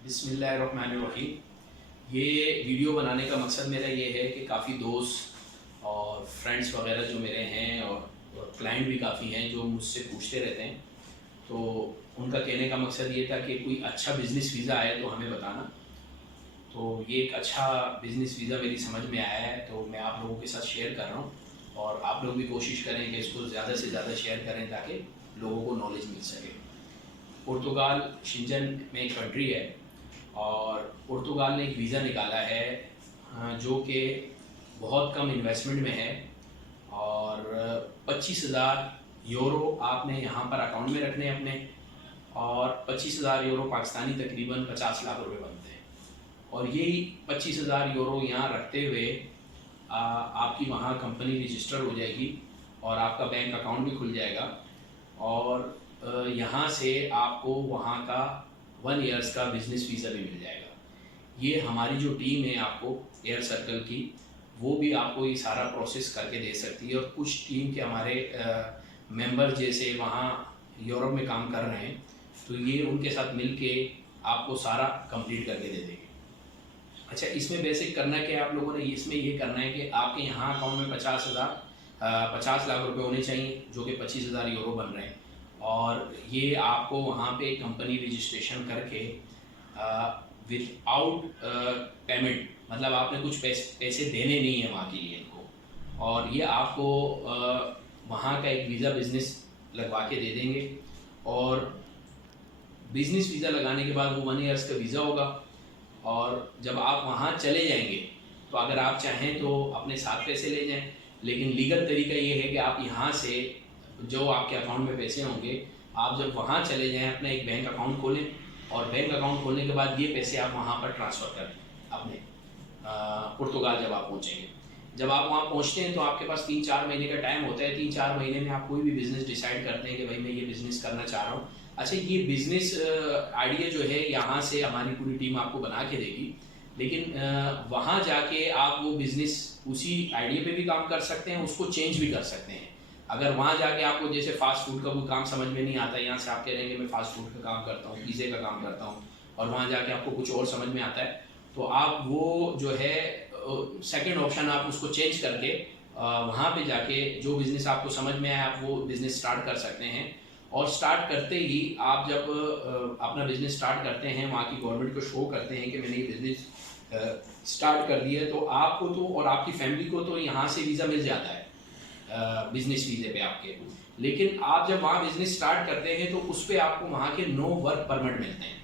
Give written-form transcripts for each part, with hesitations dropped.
बिस्मिल्लाहिर्रहमानिर्रहीम। ये वीडियो बनाने का मकसद मेरा ये है कि काफ़ी दोस्त और फ्रेंड्स वगैरह जो मेरे हैं और क्लाइंट भी काफ़ी हैं जो मुझसे पूछते रहते हैं, तो उनका कहने का मकसद ये था कि कोई अच्छा बिज़नेस वीज़ा आए तो हमें बताना। तो ये एक अच्छा बिज़नेस वीज़ा मेरी समझ में आया है, तो मैं आप लोगों के साथ शेयर कर रहा हूँ और आप लोग भी कोशिश करें कि इसको ज़्यादा से ज़्यादा शेयर करें ताकि लोगों को नॉलेज मिल सके। पुर्तगाल शेंजन में एक कंट्री है और पुर्तगाल ने एक वीज़ा निकाला है जो कि बहुत कम इन्वेस्टमेंट में है और 25,000 यूरो आपने यहाँ पर अकाउंट में रखने अपने, और 25,000 यूरो पाकिस्तानी तकरीबन 50 लाख रुपए बनते हैं। और यही 25,000 यूरो यहाँ रखते हुए आपकी वहाँ कंपनी रजिस्टर हो जाएगी और आपका बैंक अकाउंट भी खुल जाएगा और यहाँ से आपको वहाँ का 1 ईयर्स का बिज़नेस वीज़ा भी मिल जाएगा। ये हमारी जो टीम है आपको एयर सर्कल की, वो भी आपको ये सारा प्रोसेस करके दे सकती है। और कुछ टीम के हमारे मेंबर जैसे वहाँ यूरोप में काम कर रहे हैं, तो ये उनके साथ मिल के आपको सारा कंप्लीट करके दे देंगे। अच्छा, इसमें बेसिक करना क्या है आप लोगों ने, इसमें ये करना है कि आपके यहाँ अकाउंट में 50 लाख रुपए होने चाहिए जो कि 25,000 यूरो बन रहे हैं। और ये आपको वहाँ पे कंपनी रजिस्ट्रेशन करके विदाउट पेमेंट, मतलब आपने कुछ पैसे देने नहीं है वहाँ के लिए इनको, और ये आपको वहाँ का एक वीज़ा बिज़नेस लगवा के दे देंगे। और बिज़नेस वीज़ा लगाने के बाद वो 1 ईयर्स का वीज़ा होगा और जब आप वहाँ चले जाएंगे तो अगर आप चाहें तो अपने साथ पैसे ले जाएं, लेकिन लीगल तरीका ये है कि आप यहाँ से जो आपके अकाउंट में पैसे होंगे, आप जब वहाँ चले जाएं अपना एक बैंक अकाउंट खोलें और बैंक अकाउंट खोलने के बाद ये पैसे आप वहाँ पर ट्रांसफ़र करें अपने पुर्तगाल। जब आप पहुँचेंगे, जब आप वहाँ पहुँचते हैं तो आपके पास 3-4 महीने का टाइम होता है। 3-4 महीने में आप कोई भी बिज़नेस डिसाइड करते हैं कि भाई मैं ये बिज़नेस करना चाह रहा हूँ। अच्छा, ये बिज़नेस आइडिया जो है यहाँ से हमारी पूरी टीम आपको बना के देगी, लेकिन वहाँ जाके आप वो बिज़नेस उसी आइडिया पे भी काम कर सकते हैं, उसको चेंज भी कर सकते हैं। अगर वहाँ जाके आपको जैसे फ़ास्ट फूड का कोई काम समझ में नहीं आता, यहाँ से आप कह रहे हैं कि मैं फ़ास्ट फूड का काम करता हूँ, पिज़्ज़े का काम करता हूँ, और वहाँ जाके आपको कुछ और समझ में आता है, तो आप वो जो है सेकंड ऑप्शन आप उसको चेंज करके वहाँ पे जाके जो बिज़नेस आपको समझ में आए आप वो बिज़नेस स्टार्ट कर सकते हैं। और स्टार्ट करते ही आप जब अपना बिज़नेस स्टार्ट करते हैं, वहाँ की गवर्नमेंट को शो करते हैं कि मैंने ये बिज़नेस स्टार्ट कर दिया है, तो आपको तो और आपकी फैमिली को तो यहाँ से वीज़ा मिल जाता है बिज़नेस वीज़े पे आपके। लेकिन आप जब वहाँ बिज़नेस स्टार्ट करते हैं तो उस पर आपको वहाँ के नो वर्क परमिट मिलते हैं।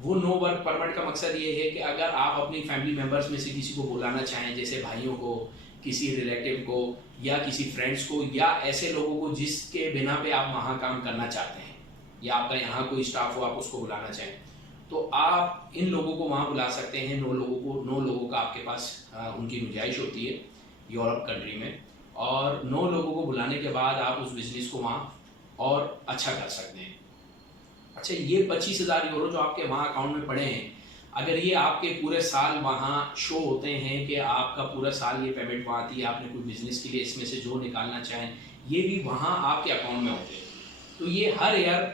वो नो वर्क परमिट का मकसद ये है कि अगर आप अपनी फैमिली मेम्बर्स में से किसी को बुलाना चाहें, जैसे भाइयों को, किसी रिलेटिव को या किसी फ्रेंड्स को, या ऐसे लोगों को जिसके बिना पे आप वहाँ काम करना चाहते हैं, या आपका यहाँ कोई स्टाफ हो आप उसको बुलाना चाहें, तो आप इन लोगों को वहाँ बुला सकते हैं। 9 लोगों का आपके पास उनकी गुंजाइश होती है यूरोप कंट्री में, और 9 लोगों को बुलाने के बाद आप उस बिज़नेस को वहाँ और अच्छा कर सकते हैं। अच्छा, ये 25,000 यूरो जो आपके वहाँ अकाउंट में पड़े हैं, अगर ये आपके पूरे साल वहाँ शो होते हैं कि आपका पूरा साल ये पेमेंट वहाँ आती है, आपने कोई बिज़नेस के लिए इसमें से जो निकालना चाहें ये भी वहाँ आपके अकाउंट में होते हैं, तो ये हर ईयर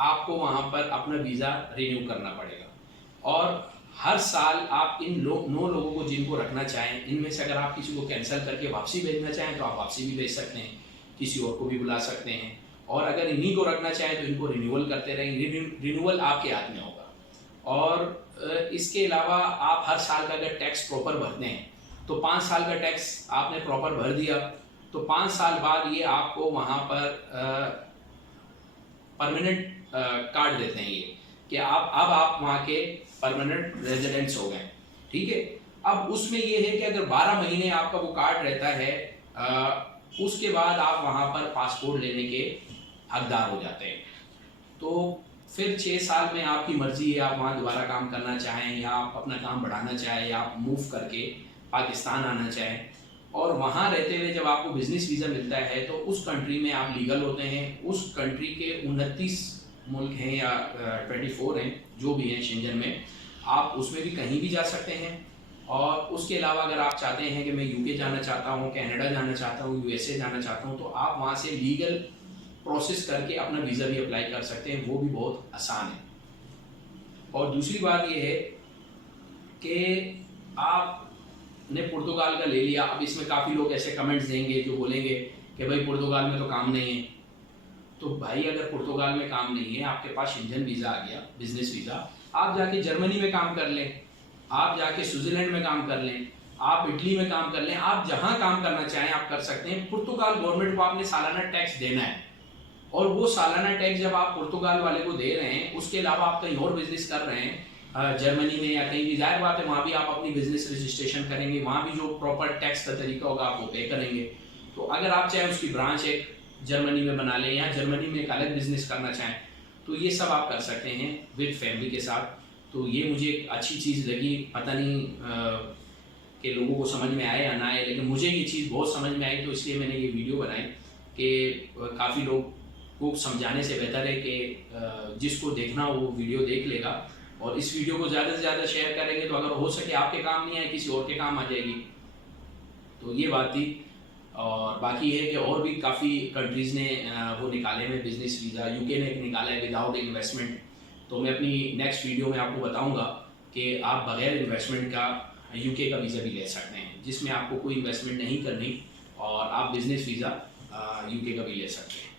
आपको वहाँ पर अपना वीज़ा रिन्यू करना पड़ेगा। और हर साल आप इन 9 लोगों को जिनको रखना चाहें, इनमें से अगर आप किसी को कैंसिल करके वापसी भेजना चाहें तो आप वापसी भी भेज सकते हैं, किसी और को भी बुला सकते हैं। और अगर इन्हीं को रखना चाहें तो इनको रिन्यूअल करते रहेंगे, रिन्यूअल आपके हाथ में होगा। और इसके अलावा आप हर साल का अगर टैक्स प्रॉपर भरते हैं तो 5 साल का टैक्स आपने प्रॉपर भर दिया तो 5 साल बाद ये आपको वहाँ पर परमानेंट कार्ड देते हैं, ये कि आप वहाँ के परमानेंट रेजिडेंट्स हो गए, ठीक है। अब उसमें ये है कि अगर 12 महीने आपका वो कार्ड रहता है, उसके बाद आप वहाँ पर पासपोर्ट लेने के हकदार हो जाते हैं। तो फिर 6 साल में आपकी मर्जी है, आप वहाँ दोबारा काम करना चाहें या आप अपना काम बढ़ाना चाहें या आप मूव करके पाकिस्तान आना चाहें। और वहाँ रहते हुए जब आपको बिज़नेस वीज़ा मिलता है तो उस कंट्री में आप लीगल होते हैं। उस कंट्री के 29 मुल्क हैं या 24 हैं जो भी हैं शेंजन में, आप उसमें भी कहीं भी जा सकते हैं। और उसके अलावा अगर आप चाहते हैं कि मैं यूके जाना चाहता हूँ, कनाडा जाना चाहता हूँ, यूएसए जाना चाहता हूँ, तो आप वहाँ से लीगल प्रोसेस करके अपना वीज़ा भी अप्लाई कर सकते हैं, वो भी बहुत आसान है। और दूसरी बात ये है कि आपने पुर्तगाल का ले लिया, अब इसमें काफ़ी लोग ऐसे कमेंट्स देंगे जो बोलेंगे कि भाई पुर्तगाल में तो काम नहीं है। तो भाई अगर पुर्तगाल में काम नहीं है, आपके पास शेंजन वीज़ा आ गया, बिजनेस वीज़ा, आप जाके जर्मनी में काम कर लें, आप जाके स्विट्जरलैंड में काम कर लें, आप इटली में काम कर लें, आप जहां काम करना चाहें आप कर सकते हैं। पुर्तगाल गवर्नमेंट को आपने सालाना टैक्स देना है, और वो सालाना टैक्स जब आप पुर्तगाल वाले को दे रहे हैं, उसके अलावा आप कहीं और बिजनेस कर रहे हैं जर्मनी में या कहीं भी, जाहिर बात है वहाँ भी आप अपनी बिजनेस रजिस्ट्रेशन करेंगे, वहाँ भी जो प्रॉपर टैक्स का तरीका होगा आप वो पे करेंगे। तो अगर आप चाहें उसकी ब्रांच एक जर्मनी में बना लें या जर्मनी में एक अलग बिजनेस करना चाहें, तो ये सब आप कर सकते हैं विद फैमिली के साथ। तो ये मुझे एक अच्छी चीज़ लगी, पता नहीं कि लोगों को समझ में आए या ना आए, लेकिन मुझे ये चीज़ बहुत समझ में आई, तो इसलिए मैंने ये वीडियो बनाई कि काफ़ी लोग को समझाने से बेहतर है कि जिसको देखना वो वीडियो देख लेगा, और इस वीडियो को ज़्यादा से ज़्यादा शेयर करेंगे तो अगर हो सके आपके काम नहीं आए किसी और के काम आ जाएगी। तो ये बात थी। और बाकी है कि और भी काफ़ी कंट्रीज़ ने वो निकाले हैं बिजनेस वीज़ा, यूके ने एक निकाला है विदाउट इन्वेस्टमेंट। तो मैं अपनी नेक्स्ट वीडियो में आपको बताऊंगा कि आप बगैर इन्वेस्टमेंट का यूके का वीज़ा भी ले सकते हैं, जिसमें आपको कोई इन्वेस्टमेंट नहीं करनी और आप बिजनेस वीज़ा यूके का भी ले सकते हैं।